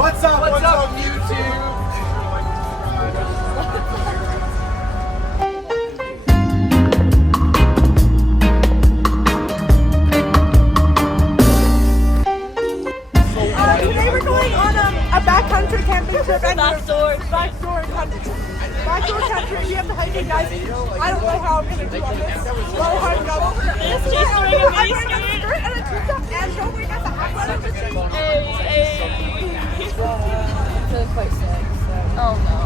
What's up? What's up, YouTube? Today we're going on a backcountry camping trip. Backdoor country. We have to hike it, guys. I don't know how I'm gonna do on this. Well, hard enough. She's doing a mini skirt. And a t-shirt and don't we got the athletic shoes. Oh no.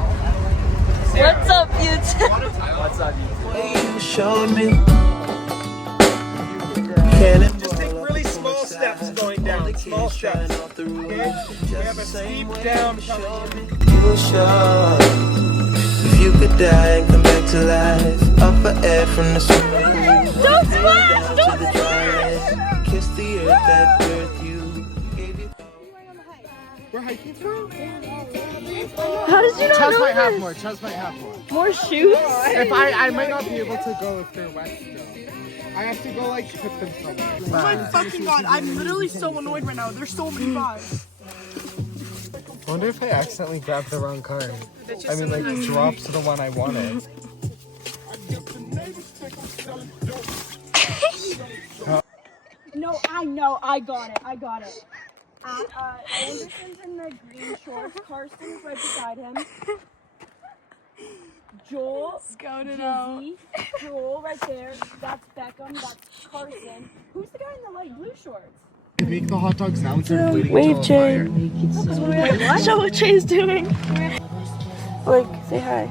What's up, YouTube? What's up, YouTube? You showed me. Just take really small steps going down. Small steps. Okay? We have a steep down coming. You show. If you could die and come back to life, up for air from the swimming pool. Don't splash! Don't To the splash! kiss the earth that birthed you. Gave you. We're hiking through? How did you not Chaz know might have this? more. Chaz might have more. More shoes? If I might not be able to go if they're wet still. I have to go like put them somewhere. Oh my fucking god, I'm literally so annoyed right now. There's so many vibes. I wonder if I accidentally grabbed the wrong card. I mean, like drops the one I wanted. No, I know. I got it. Anderson's in the green shorts. Carson's right beside him. Joel, Jizzy, Joel right there. That's Beckham. That's Carson. Who's the guy in the light blue shorts? Make the hot dogs now instead of waiting Wave until a fire. Show what Jay's doing. Like, say hi.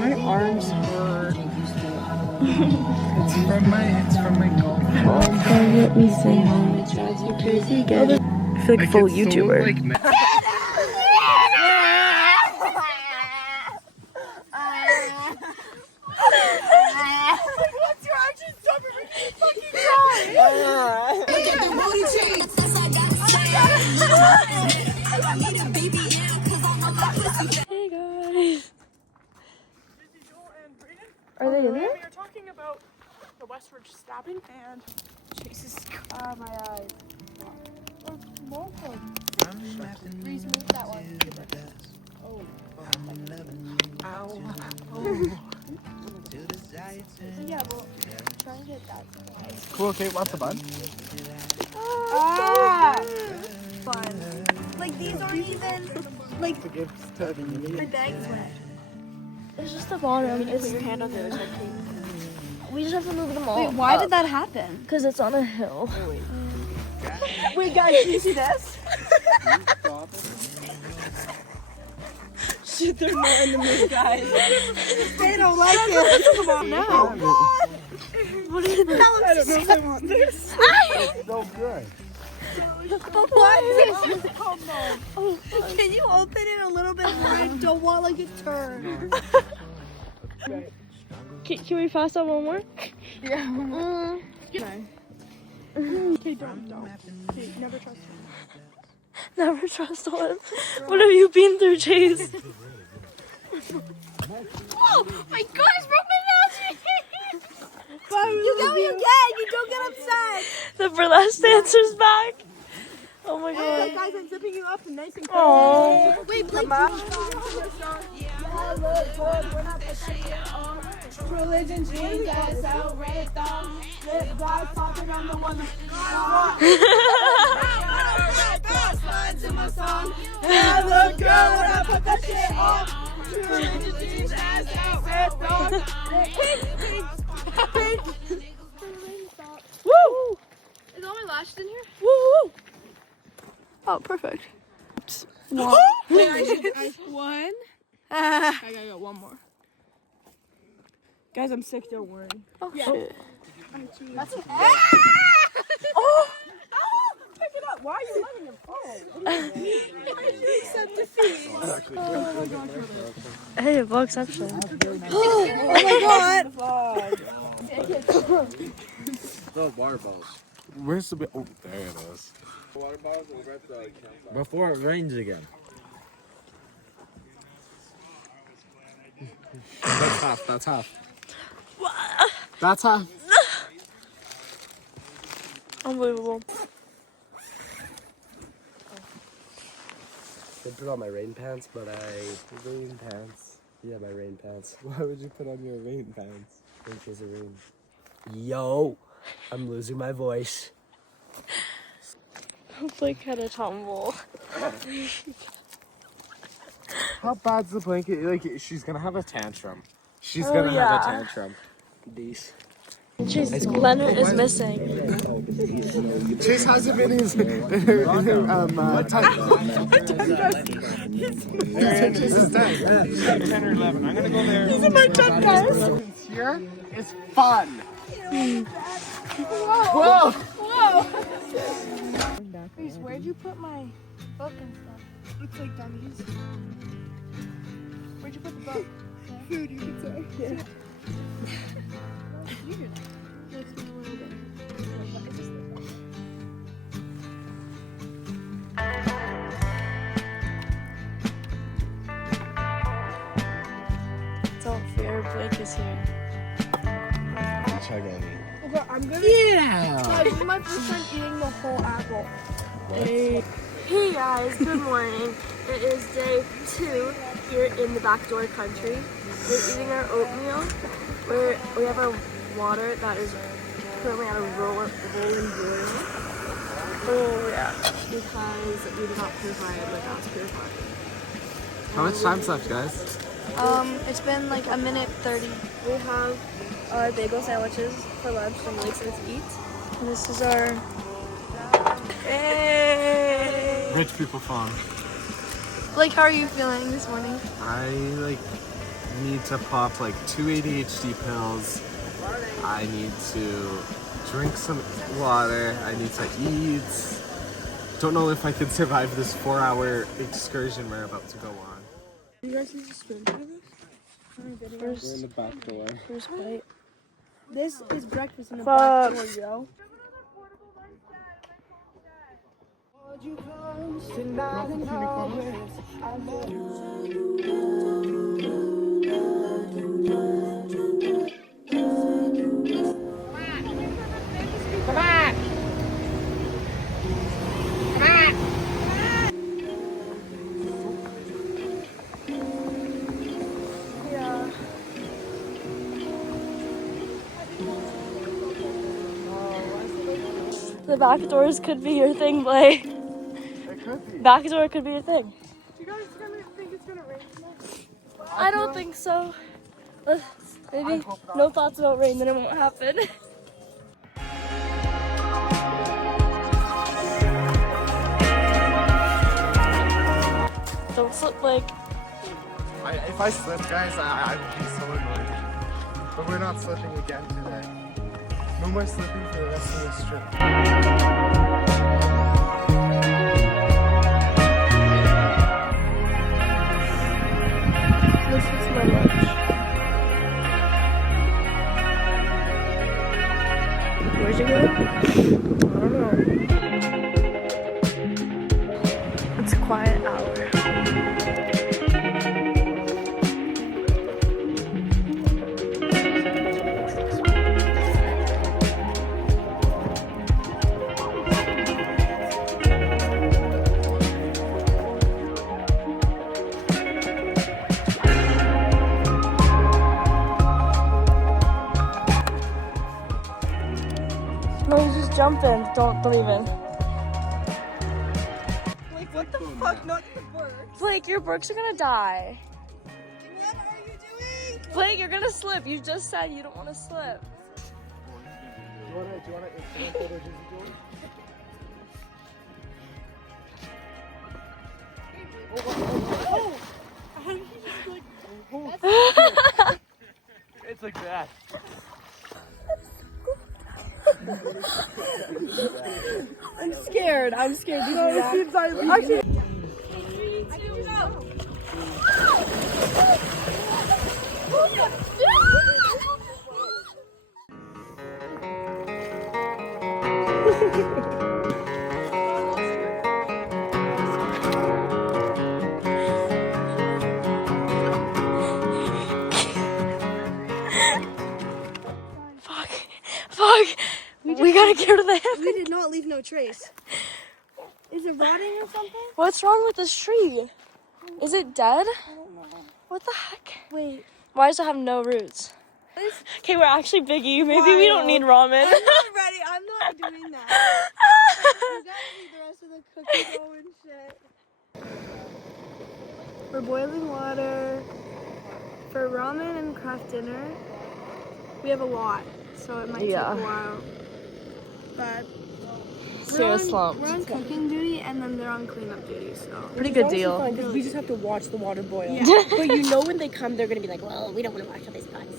My arms hurt. It's from my golf. Let me say hi. You crazy again. I feel like a full YouTuber. What's your action? Stop it! Fucking cry! Look at the booty cheeks. Hey guys. Are they in there? We are talking about the Westward stabbing and Chase's. My eyes. Please move that one. Oh. Ow. Yeah, well, try and get that. Cool, Kate wants a bun? Fun. Like, these aren't even, like, To give to my bag's wet. It's just the bottom. It's Your hand on the other side, we just have to move them all. Wait, why did that happen? Because it's on a hill. Wait, guys, can you see this? Shit, they're not in the mood, guys. They don't like it. Come on now. What is this? I don't know if I want this. so good. What? Can you open it a little bit more? I don't want like it turned. Can we pass on one more? Yeah. Okay, don't. Okay, never trust him. Never trust one. What have you been through, Chase? Oh my gosh, broke my nose! You get what you get. You don't get upset. The burlesque dancer's back. Oh my Okay, god. guys, I'm zipping you up and nice and Aww. cool. Wait, Blake. Religion, Jesus, outrage, guys talking on the one. To my song. I look good when I put that shit on. Religion, Jesus, outrage, Woo! Is all my lashes in here? Woo! Oh, perfect. One. One. I gotta go one more. Guys, I'm sick, don't worry. Oh, shit. That's an Oh! Pick it up. Why are you letting him fall? Why did you accept defeat? Hey, vlogception. Oh my god! Those water balls. Where's the oh, there it is. Water balls over at the campsite. Before it rains again. That's half. That's half. That's half. Unbelievable. could put on my rain pants, but rain pants. Yeah, my rain pants. Why would you put on your rain pants? In case of rain. Yo, I'm losing my voice. Blake had a tumble. How bad's the blanket? Like, she's gonna have a tantrum. She's gonna have a tantrum. These. Chase, Leonard is missing. Chase hasn't been in his Chase is dead. 10 or 11. I'm gonna go there. He's in my tent, guys. Here is fun. Whoa! Whoa! Reese, where'd you put my book and stuff? It's like dummies. Where'd you put the book? Food, you could say. Yeah. You could. Let's do a little bit. Don't fear, Blake is here. Chug at me. Okay, I'm gonna. Yeah! Guys, this is my first time eating the whole apple. Hey guys, good morning. It is day 2 here in the backdoor country. We're eating our oatmeal. We have our water that is currently at a rolling boil. Oh yeah, because we did not purify it like I was purified. How much time's left, guys? It's been like a minute 30. We have our bagel sandwiches for lunch and Blake said to eat. And this is our hey. Rich people fun. Blake, how are you feeling this morning? I need to pop 2 ADHD pills. I need to drink some water. I need to eat. Don't know if I can survive this 4-hour excursion we're about to go on. You guys need to spin for this? We're in the back door. First bite. This is breakfast in the back door, yo. The back doors could be your thing, Blake. It could be. Back door could be your thing. You guys think it's gonna rain tonight? I don't think so. Maybe no thoughts about rain, then it won't happen. Don't slip, Blake. If I slip, guys, I would be so annoyed. But we're not slipping again today. No more slipping for the rest of this trip. This is my lunch. Where'd you go? I don't know. It's a quiet hour. No, you just jump in. Don't even. Like, what the fuck? Not the bird. Blake, your Brooks are gonna die. What are you doing? Blake, you're gonna slip. You just said you don't want to slip. Do you want to Instagram photo Disney George? It's like that. I'm scared. I'm scared to do that. Fuck. We gotta get her to the head. We did not leave no trace. Is it rotting or something? What's wrong with this tree? Is it dead? I don't know. What the heck? Wait. Why does it have no roots? Okay, we're actually Biggie. Maybe we don't need ramen. I'm not ready. I'm not doing that. You gotta eat the rest of the cookie dough and shit. We're boiling water for ramen and craft dinner. We have a lot, so it might take a while. But Serious slump. we're on cooking duty, and then they're on cleanup duty, so. Pretty good deal. Because we just have to watch the water boil. Yeah. But you know when they come, they're going to be like, well, we don't want to wash all these pots.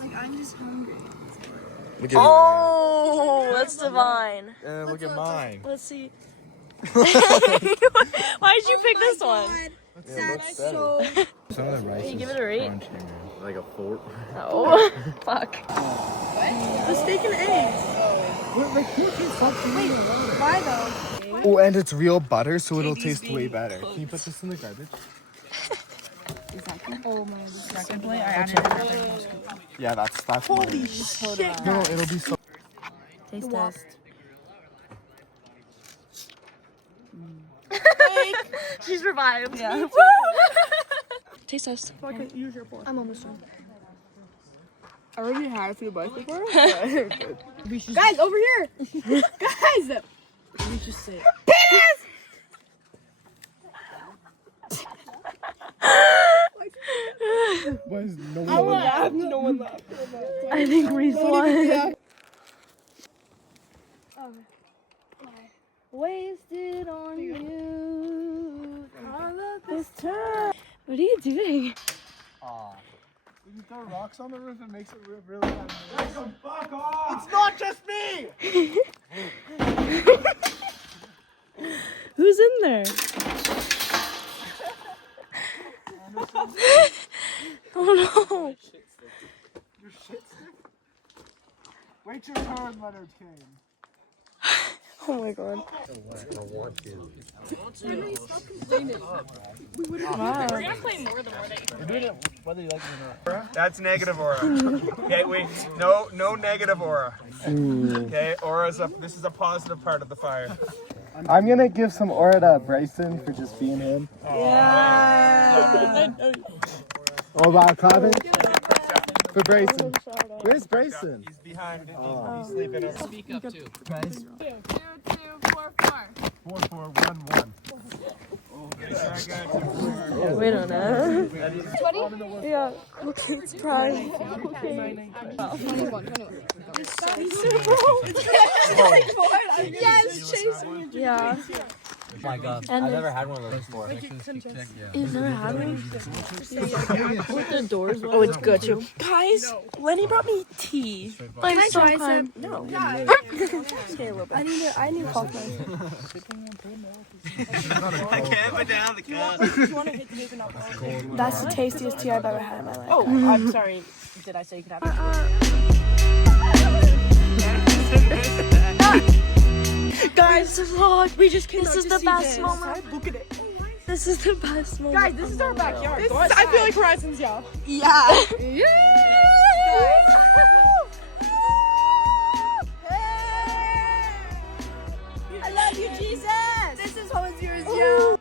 Like, I'm just hungry. Oh, that's divine. Look at mine. Let's see. Why did you pick this one? That's so. Some of the rice Can you give it a rate? like a 4. Oh, fuck. The steak and eggs. Why though? Oh, and it's real butter, so it'll taste way better. Can you put this in the garbage? Yeah, that's holy shit. No, it'll be so. Taste test. She's revived. Yeah. Taste test. I'm almost done. I already had a few bites before. Guys, over here! Guys! We should sit. Why is no I laughed. No one laughed. I think Reese won. Wasted on you. This time. What are you doing? If you throw rocks on the roof, it makes it really bad. Fuck off! It's not just me! Who's in there? Oh no. Your shit stick? Wait your turn, Leonard King. Oh my god. I want to. Wow. We're going to play more than one day. You're doing it whether you like it or not. That's negative aura. Okay, wait. No negative aura. Okay, this is a positive part of the fire. I'm gonna give some aura to Bryson for just being him. Yeah. Oh, wow, Cobbin? For Bryson. Where's Bryson? He's behind. He's sleeping over. Speak up too. 4, 4, 1, 1. We don't know. 20? Yeah. Okay, it's prime. Okay. Yes, chasing. Yeah. Oh my god, And I've never had one of those before. You've never had one? With the doors. Oh, it's good too. Guys, Lenny brought me tea. Like, so kind. No. Okay, a little bit. I need coffee. I can't put down the cup. That's the tastiest tea I've ever had in my life. Oh, I'm sorry. Did I say you could have Guys, this vlog. We just came This is the best moment. Look at it. This is the best moment. Guys, this is our backyard. I feel like Horizon's y'all. Yeah. I love you, Jesus. This is Hosier's yell.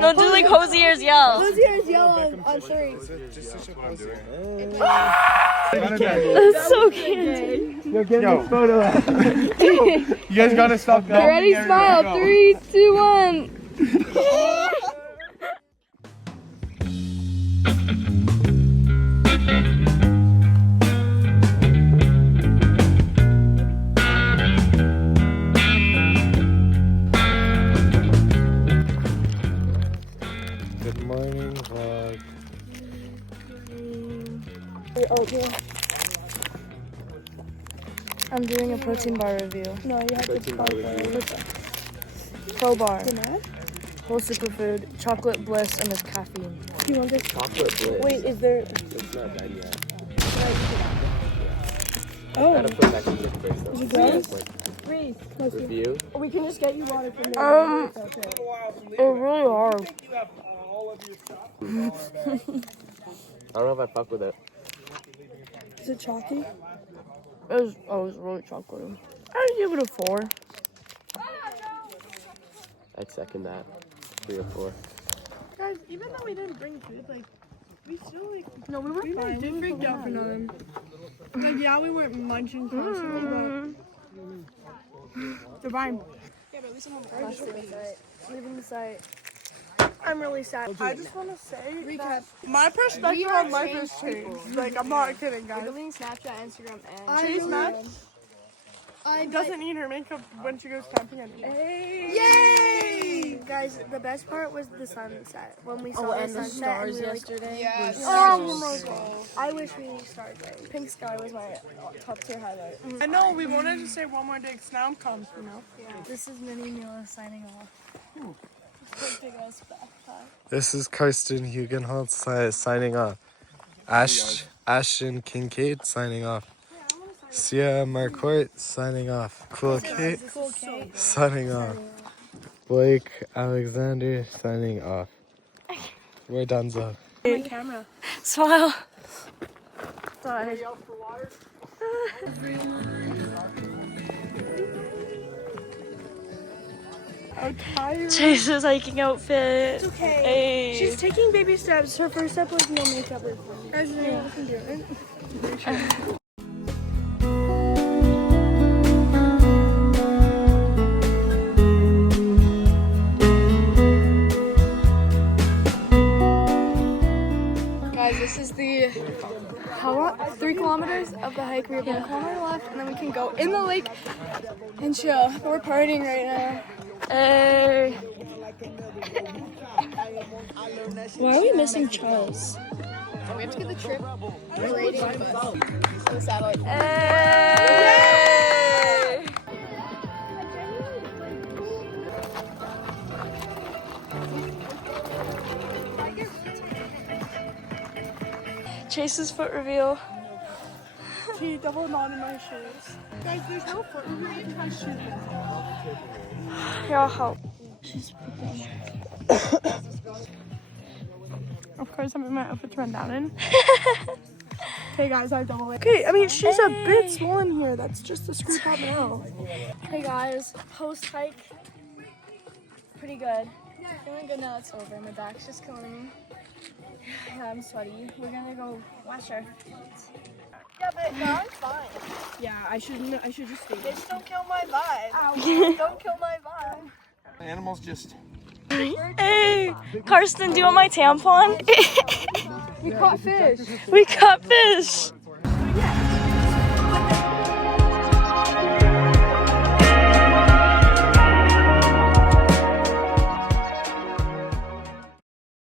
No, do like Hosier's yell. Hosier's yell on 3. That's so cute. Yo, get me a photo. You guys gotta stop that. Ready, smile. 3, 2, 1. Good morning, vlog. I'm doing a protein bar review. No, you have to Pro bar. Whole superfood, chocolate bliss, and there's caffeine. You want this? Chocolate bliss. Wait, is there? It's not done yet. Oh, Gotta put back in the fridge though. is it good? Like, review. We can just get you water from there. It's really hard. I don't know if I fuck with it. Is it chalky? It was really chocolatey. I'd give it a 4. I'd second that. 3 or 4. Guys, even though we didn't bring food, like, we still, like, no, we were fine. We freaked out for nothing. Like, yeah, we weren't munching constantly, but they're fine. Yeah, but at least I'm on Leaving the site. I'm really sad. I just want to say that my perspective on life has changed. Like, I'm not kidding, We're guys. deleting Snapchat, Instagram, and Chase Matt doesn't need her makeup when she goes camping anymore. Yay! Guys, the best part was the sunset. When we saw the sunset and we were like, yesterday. Oh my god. I wish we started there. Pink sky was my top tier highlight. I know, we wanted to say one more day because now I'm calm, you know? This is Minnie Mila signing off. This is Karsten Hugenholz signing off. Ashton Kincaid signing off. Sia Marcourt signing off. Cool Kate signing off. Blake Alexander signing off. We're done, so. My camera. Smile. I'm tired. Chase's hiking outfit. It's okay. Hey. She's taking baby steps. Her first step was no makeup. Guys, you know we can do it. Guys, this is the 3 kilometers of the hike. We have 1 kilometer left, and then we can go in the lake and chill. But we're partying right now. Hey. Why are we missing Charles? We have to get the trip rating, but the satellite. Hey. Chase's foot reveal. She doubled on in my shoes. Guys, there's no foot reveal in my shoes. Here, I'll help. Of course, I'm in my outfit to run down in. Okay, guys, I double it. Okay, I mean, she's a bit swollen here. That's just the screw top now. Hey guys, post hike. Pretty good. Feeling good now it's over. My back's just killing me. Yeah, I'm sweaty. We're gonna go wash our feet. Yeah, but no, I'm fine. Yeah, I should just stay. Bitch, don't kill my vibe. Don't kill my vibe. Animals just. Hey, Karsten, do you want my tampon? We caught fish. We caught fish.